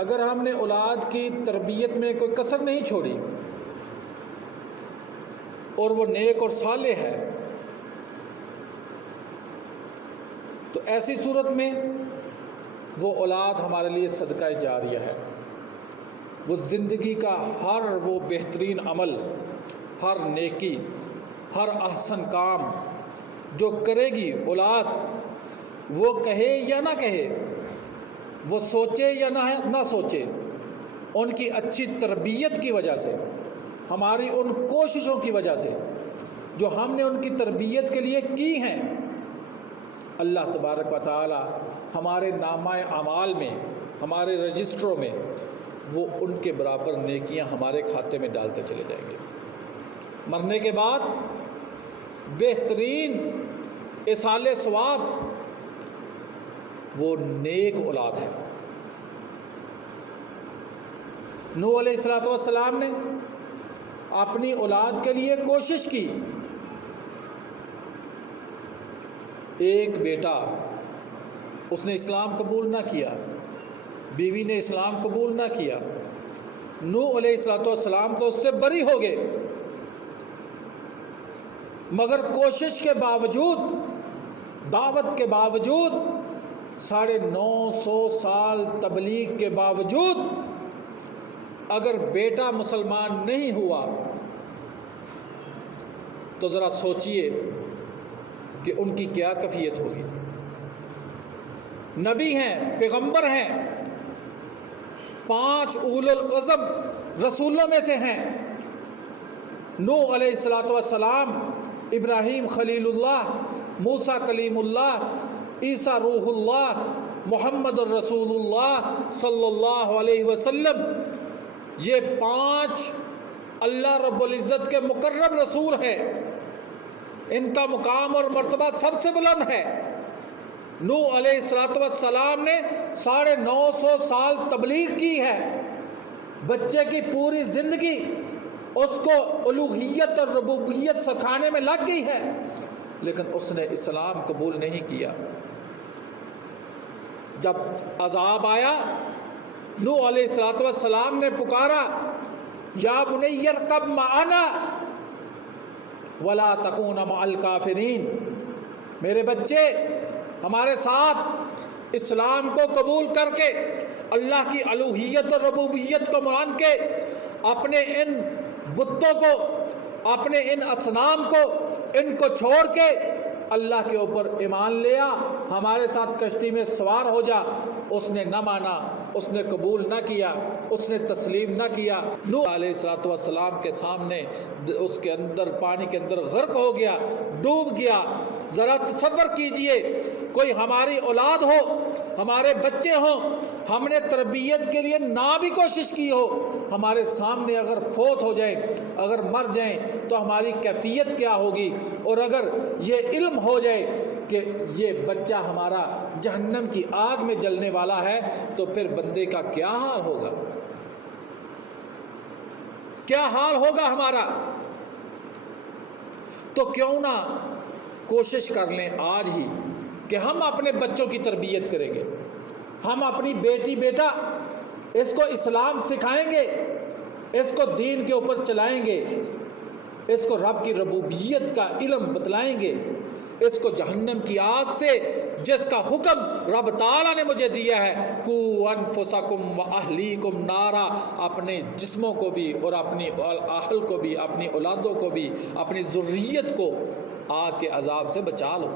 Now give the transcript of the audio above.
अगर हमने औलाद की तरबियत में कोई कसर नहीं छोड़ी और वो नेक और सालेह है, तो ऐसी सूरत में वो औलाद हमारे लिए सदका जारिया है। वो ज़िंदगी का हर वो बेहतरीन अमल, हर नेकी, हर अहसन काम जो करेगी औलाद, वो कहे या ना कहे, वो सोचे या ना सोचे, उनकी अच्छी तरबियत की वजह से, हमारी उन कोशिशों की वजह से जो हमने उनकी तरबियत के लिए की हैं, अल्लाह तबारक व तआला हमारे नामाए अमाल में, हमारे रजिस्टरों में वो उनके बराबर नेकियां हमारे खाते में डालते चले जाएंगे। मरने के बाद बेहतरीन इसाले सवाब वो नेक औलाद है। नूह अलैहिस्सलातु वस्सलाम ने अपनी औलाद के लिए कोशिश की। एक बेटा, उसने इस्लाम कबूल ना किया, बीवी ने इस्लाम कबूल ना किया। नूह अलैहिस्सलातु वस्सलाम तो उससे बरी हो गए, मगर कोशिश के बावजूद, दावत के बावजूद, 950 साल तबलीग के बावजूद अगर बेटा मुसलमान नहीं हुआ तो ज़रा सोचिए कि उनकी क्या कैफियत होगी। नबी हैं, पैगंबर हैं, 5 उलुल अज़म रसूलों में से हैं। नूह अलैहिस्सलातु वस्सलाम, इब्राहीम खलीलुल्लाह, मूसा कलीमुल्लाह, ईसा रूहुल्लाह, मोहम्मद रसूलुल्लाह सल्लल्लाहु अलैहि वसल्लम, ये 5 अल्लाह रब्बुल इज़्ज़त के मुकर्रम रसूल हैं। इनका मुकाम और मर्तबा सबसे बुलंद है। नूह अलैहिस्सलातु वस्सलाम ने 950 साल तबलीग की है। बच्चे की पूरी ज़िंदगी उसको उलूहियत और रबूबियत सिखाने में लग गई है, लेकिन उसने इस्लाम कबूल नहीं किया। जब अज़ाब आया, नूह अलैहिस्सलातु वस्सलाम ने पुकारा, या बुनय्या इरकब मअना वला तकून मअल काफिरीन, मेरे बच्चे हमारे साथ इस्लाम को कबूल करके, अल्लाह की अलूहियत और रबूबियत को मान के, अपने इन बुतों को, अपने इन असनाम को, इनको छोड़ के अल्लाह के ऊपर ईमान ले आ, हमारे साथ कश्ती में सवार हो जा। उसने न माना, उसने कबूल न किया, उसने तस्लीम न किया। नूह अलैहिस्सलातु वस्सलाम के सामने उसके अंदर, पानी के अंदर गर्क हो गया, डूब गया। ज़रा तसव्वुर कीजिए, कोई हमारी औलाद हो, हमारे बच्चे हों, हमने तरबियत के लिए ना भी कोशिश की हो, हमारे सामने अगर फोत हो जाए, अगर मर जाएं, तो हमारी कैफियत क्या होगी। और अगर ये इल्म हो जाए कि ये बच्चा हमारा जहन्नम की आग में जलने वाला है, तो फिर बंदे का क्या हाल होगा, क्या हाल होगा हमारा। तो क्यों ना कोशिश कर लें आज ही कि हम अपने बच्चों की तरबियत करेंगे, हम अपनी बेटी बेटा इसको इस्लाम सिखाएंगे, इसको दीन के ऊपर चलाएंगे, इसको रब की रबूबियत का इल्म बतलाएंगे, इसको जहन्नम की आग से, जिसका हुक्म रब ताला ने मुझे दिया है, कू अनफुसकुम व अहलीकुम नारा, अपने जिस्मों को भी और अपनी अहल को भी, अपनी औलादों को भी, अपनी ज़ुर्रियत को आग के अजाब से बचा लो।